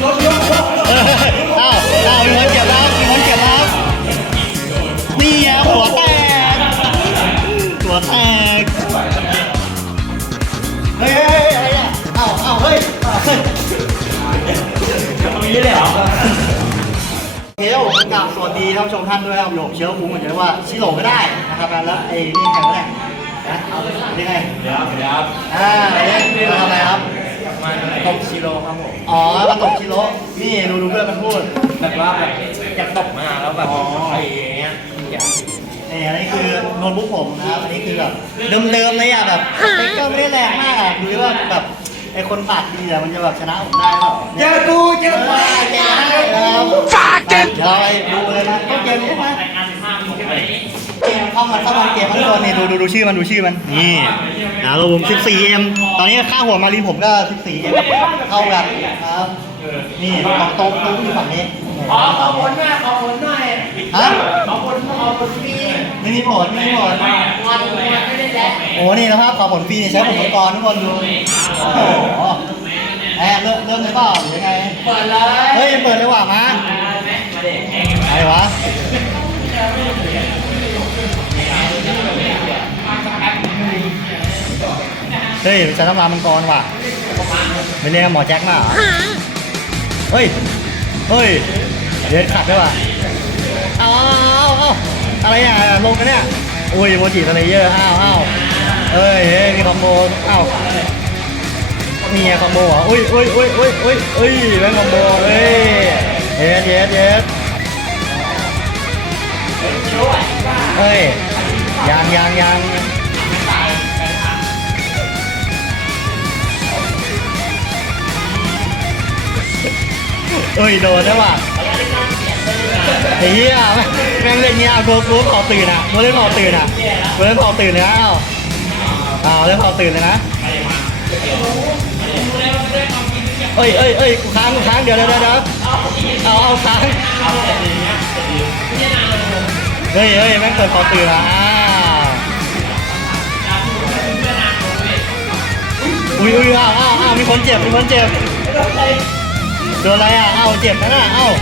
เอออ้าวอ้าวมีคนเจ็บแล้วมีคนเจ็บแล้วนี่ไงหัวแตกหัวแตกเฮ้ยเฮ้ยเฮ้ยอะไรอะอ้าวอ้าวเฮ้ยอ้าวเฮ้ยตรงนี้เลยเหรอเฮลกราบสวัสดีท่านผู้ชมท่านด้วยครับโยมเชื้อคุ้งเหมือนกันว่าชิโร่ก็ได้นะครับแล้วไอ้นี่ใครก็ได้นะเอายังไงเดี๋ยวเดี๋ยวอ่าเอ๊ะมาทำอะไรครับ มาตบชิโร่ครับผมอ๋อมาตกชิโร่นี่ดูดูเพื่อนมันพูดแบบว่าแบบอยากตบมาแล้วแบบอ๋อไอ้อย่างเงี้ยอยากนี่อันนี้คือโน้ตบุ๊กผมนะครับอันนี้คือแบบเดิมๆเลยอะแบบสเปคก็ไม่ได้แรงมากอะดูว่าแบบไอ้คนปากดีอะมันจะแบบชนะผมได้เปล่าเจอกูเจอเอมาอเจเกอมได้ครับฝากเกมเดี๋ยวเราไปดูเลยนะต้นเกมนี้นะเกม เข้ามาเข้ามาเกมมันตัวนี่ดูดูดูชื่อมันดูชื่อมันนี่ดาวรูม 14M ตอนนี้ค่าหัวมารีผมก็ 14M เท่ากันครับนี่ของโต๊ะโต๊ะอยู่ฝั่งนี้ขอขอบคุณมากขอบคุณหน่อยฮะขอบคุณขอบคุณพี่ไม่มีผลไม่มีผลวันวันไม่ได้แล้วโอ้นี่นะครับขอผลฟรีนี่ใช้ผลอุปกรณ์ทุกคนดูโอ้โหแอบเริ่มเริ่มเลยเปล่าหรือยังไงเปิดเลยเฮ้ยเปิดเลยว่ะมามาเด็กอะไรวะ เฮ้ยใช้น้ำลายมังกรว่ะไม่เรียกหมอแจ็คมาเหรอเฮ้ย เฮ้ย เดี๋ยวขัดด้วยว่ะเอาเอาเอาอะไรอะลงกันเนี่ย อุ้ยโมจิสเลเยอร์อ้าวอ้าวเอ้ยเฮ้ยมีคอมโบอ้าวนี่ไงคอมโบเหรออุ้ยอุ้ยอุ้ยอุ้ยอุ้ยอุ้ยแม่งคอมโบเฮ้ยเย็ดเย็ดเย็ดเฮ้ยยังยังยัง เอ้ยโดนได้ว่ะไอ้เหี้ยแม่งเล่นเงี้ยกูกูเผาตื่นอะกูเล่นเผาตื่นอะกูเล่นเผาตื่นเลยนะอ้าวอ้าวเล่นเผาตื่นเลยนะเอ้ยเอ้ยเอ้ยกูค้างกูค้างเดี๋ยวเดี๋ยวเดี๋ยวเอาเอาค้างเฮ้ยเฮ้ยแม่งเกิดเผาตื่นอะอุ้ยอุ้ยอ้าวอ้าวมีคนเจ็บมีคนเจ็บ โดนอะไรอะอ้าวเจ็บนะน่ะอ้าว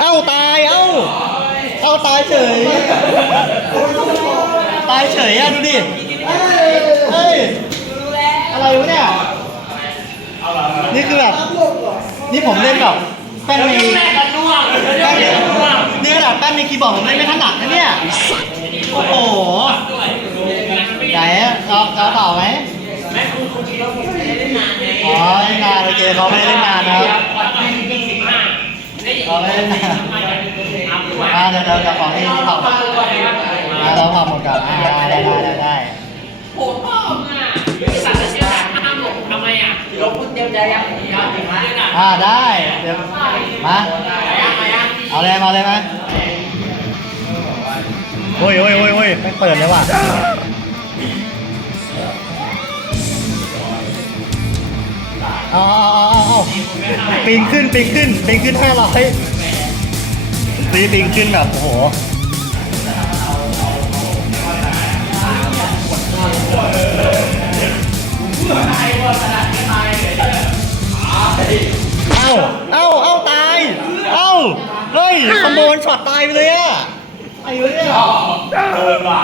เอ้าตายเอ้าเอ้าตายเฉย ตายเฉยอะดูดิเฮ้ยอะไรวะเนี่ยนี่คือแบบนี่ผมเล่นแบบแป้นในแม่กันน่วงแป้นในนี่ขนาดแป้นในคีย์บอร์ดผมเล่นไม่ถนัดนะเนี่ยโอ้โห ไหนอะเราเราเปล่าไหมแม่คุณคุณคิดว่าผมไม่ได้เล่นนานไงอ๋อเล่นนานโอเคเขาไม่ได้เล่นนานนะครับก่อนที่ยี่สิบห้าเขาไม่ได้เล่นนานเอาด้วยอ่าเดี๋ยวเดี๋ยวเดี๋ยวขอให้นี่เผาอ่าเราเผาหมดก่อนอ่าได้ได้ได้ได้ผมพ่อมาสัตว์เชื่อห้ามหลงทำไมอะลงคนเดียวใจอะยอดจริงไหมอ่าได้เดี๋ยวมาเอาเลยมาเลยไหมโอ้ยโอ้ยโอ้ยโอ้ยไม่เปิดเลยว่ะ อาเอาเอาเอาเอาปิงขึ้นปิงขึ้นปิงขึ้นห้าร้อยปีปิงขึ้นแบบโอ้โหเอ้าเอ้าเอ้าตาย เอ้าเฮ้ยขโมยช็อตตายไปเลยอะไอ้เหี้ยเดินว่ะ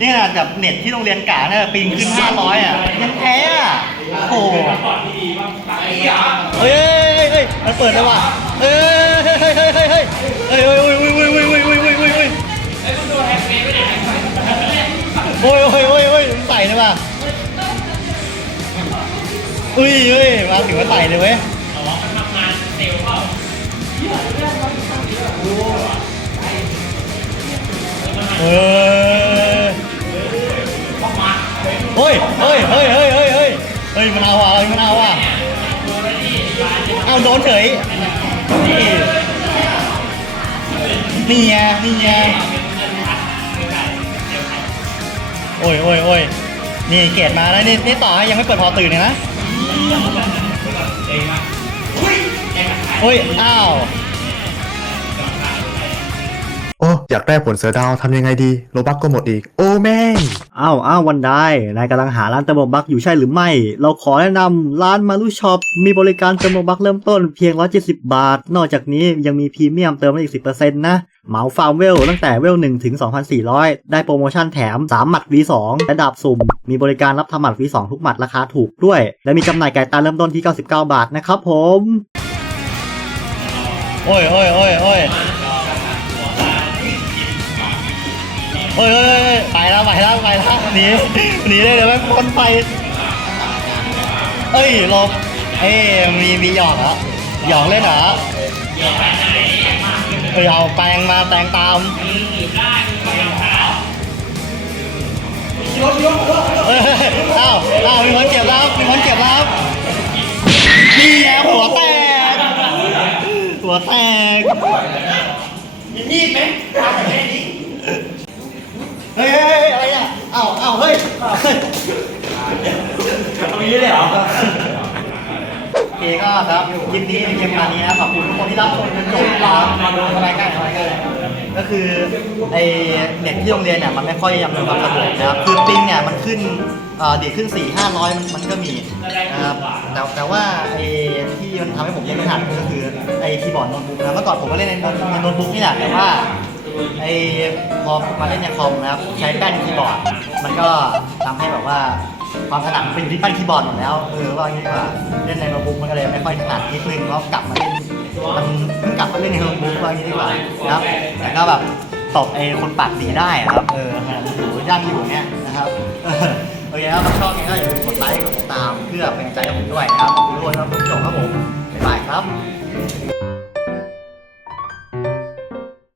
นี่ขนาดแบบเน็ตที่โรงเรียนกาเนี่ยปิงขึ้น 500 อะยังแพ้อะโอ้โหเฮ้ยเฮ้ยเฮ้ยมันเปิดแล้วว่ะเฮ้ยเฮ้ยเฮ้ยเฮ้ยเฮ้ยเฮ้ยเฮ้ยเฮ้ยเฮ้ยเฮ้ยเฮ้ยเฮ้ยเฮ้ยเฮ้ยเฮ้ยเฮ้ยเฮ้ยโอ้ยโอ้ยโอ้ยโอ้ยมันใส่เลยว่ะอุ้ยเฮ้ยมาถึงมาใส่เลยเว้ยเออ ฮ้ยเฮ้ยเฮ้ยเฮ้ยเฮ้ยเฮ้ยเฮ้ยมันเอาอะเฮ้ยมันเอาอะเอาโดนเฉยนี่นี่ไงนี่ไงโอ้ยโอ้ยโอ้ยนี่เกตมาแล้วนี่นี่ต่อให้ยังไม่เปิดพอตื่นเลยนะเฮ้ย อ้าว อ้ใจอยากได้ผลเสือดาวทำยังไงดีโลบักก็หมดอีก โอ้แม่งอ้าวอ้าววันได้นายกำลังหาร้านเติมโลบักอยู่ใช่หรือไม่ เราขอแนะนำร้านมารุช็อปมีบริการเติมโลบักเริ่มต้นเพียง 170 บาท นอกจากนี้ยังมีพรีเมียมเติมได้อีก 10%นะเหมาฟาร์มเวลตั้งแต่เวล1ถึง 2,400 ได้โปรโมชั่นแถม 3 หมัด V2 และดาบสุ่ม มีบริการรับทำหมัด V2 ทุกหมัดราคาถูกด้วย และมีจำหน่ายไก่ตาเริ่มต้นที่ 99 บาทนะครับผม โอ้ยโอ้ยโอ้ยโอ้ย โอ้ยโอ้ยไปแล้วไปแล้วไปแล้วหนีหนีเลยเดี๋ยวแม่งพ้นไปเอ้ยลบเอ้ยมีมีหยอกเหรอหยอกเล่นเหรอเอ้ยเอาแปลงมาแปลงตามเอ้ยอ้าเอ้ามีคนเจ็บแล้วมีคนเจ็บแล้วนี่ไงหัวแตกหัวแตกมีมีดไหมเอาไปใเอ้าเอ้าเฮ้ยตรงนี้เลยเหรอ โอเคก็ครับคลิปนี้เป็นคลิปปรนี้นะครับขอบคุณทุกคนที่รับชมจนจบนะครับมาดูสบายกล้สบายกล้ก็คือไอเน็ตที่โรงเรียนเนี่ยมันไม่ค่อยอำนวยความสะดวกนะครับคือปิงเนี่ยมันขึ้นเอ่อดีขึ้น 4 5 0 0 มันมันก็มีนะครับแต่แต่ว่าไอที่มันทำให้ผมเล่นไม่ทันก็คือไอคีย์บอร์ดโน้ตบุ๊กนะเมื่อก่อนผมก็เล่นในโน้ตในโน้ตบุ๊กนี่แหละแต่ว่าไอพอมาเล่นในคอมนะครับใช้แป้นคีย์บอร์ด มันก็ทำให้แบบว่าความถนัดมันเป็นอยู่ที่แป้นคีย์บอร์ดหมดแล้วเออว่าอย่างนี้ดีกว่าเล่นในโน้ตบุ๊กมันก็เลยไม่ค่อยถนัดนิดนึงแล้วกลับมาเล่นมันเพิ่งกลับมาเล่นในโน้ตบุ๊กว่าอย่างนี้ดีกว่านะครับแต่ก็แบบตบไอ้คนปากดีได้อะครับเออขนาดอยู่ย่างอยู่เนี่ยนะครับเออโอเคครับถ้าชอบยังไงก็อย่าลืมกดไลค์กดติดตามเพื่อเป็นกำลังใจให้ผมด้วยนะครับขอบคุณทุกคนที่รับชมครับผมบ๊ายบายครับ